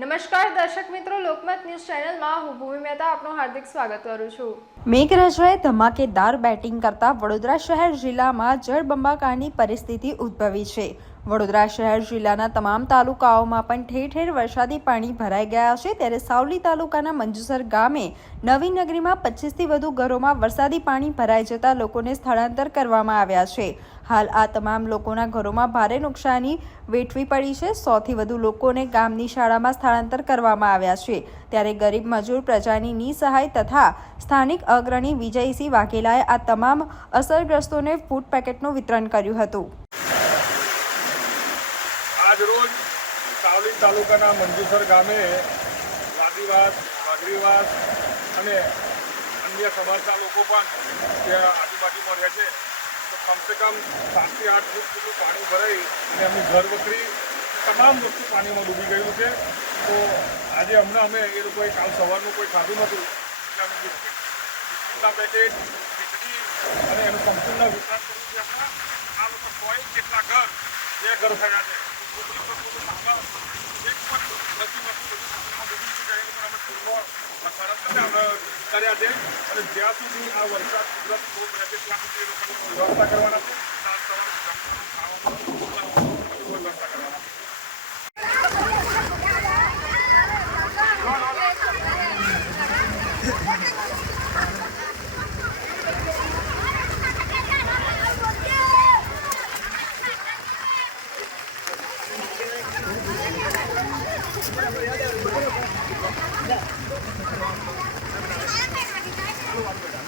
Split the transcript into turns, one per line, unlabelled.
નમસ્કાર, દર્શક મિત્રો, લોકમત ન્યૂઝ ચેનલમાં હું ભૂમિ મહેતા આપનું હાર્દિક સ્વાગત કરું છું.
મેઘરાજાએ ધમાકેદાર બેટિંગ કરતા વડોદરા શહેર જિલ્લામાં જળબંબાકારની પરિસ્થિતિ ઉદ્ભવી છે. વડોદરા શહેર જિલ્લાના તમામ તાલુકાઓમાં પણ ઠેર ઠેર વરસાદી પાણી ભરાઈ ગયા છે. ત્યારે સાવલી તાલુકાના મંજુસર ગામે નવી નગરીમાં પચીસથી વધુ ઘરોમાં વરસાદી પાણી ભરાઈ જતા લોકોને સ્થળાંતર કરવામાં આવ્યા છે. હાલ આ તમામ લોકોના ઘરોમાં ભારે નુકસાની વેઠવી પડી છે. સોથી વધુ લોકોને ગામની શાળામાં સ્થળાંતર કરવામાં આવ્યા છે. ત્યારે ગરીબ મજૂર પ્રજાની નિસહાય તથા સ્થાનિક અગ્રણી વિજયસિંહ વાઘેલાએ આ તમામ અસરગ્રસ્તોને ફૂડ પેકેટનું વિતરણ કર્યું હતું.
રોજ સાવલી તાલુકાના મંજુસર ગામે લાદીવાસ વાઘરીવાસ અને અન્ય સમાજના લોકો પણ ત્યાં આજુબાજુમાં રહે છે. તો કમસે કમ સાતથી આઠ ફૂટ જેટલું પાણી ભરાઈ અને એમની ઘર વખરી તમામ વસ્તુ પાણીમાં ડૂબી ગયું છે. તો આજે હમણાં અમે એ લોકોએ કાલ સવારનું કોઈ ખાધું નહોતું. એટલે અમે બિસ્કિટ, બિસ્કિટના પેકેટ ખીચડી અને એનું સંપૂર્ણ વિતરણ કર્યું છે હમણાં. આ લોકો સો કેટલા ઘર બે ઘર થયા છે. કર્યા છે અને જ્યાં સુધી આ વરસાદ કુદરત ખૂબ રહે છે ત્યાં સુધી એ લોકોને વ્યવસ્થા કરવાના છે સાત સવારે વ્યવસ્થા કરવાના છે Yeah. Thank you.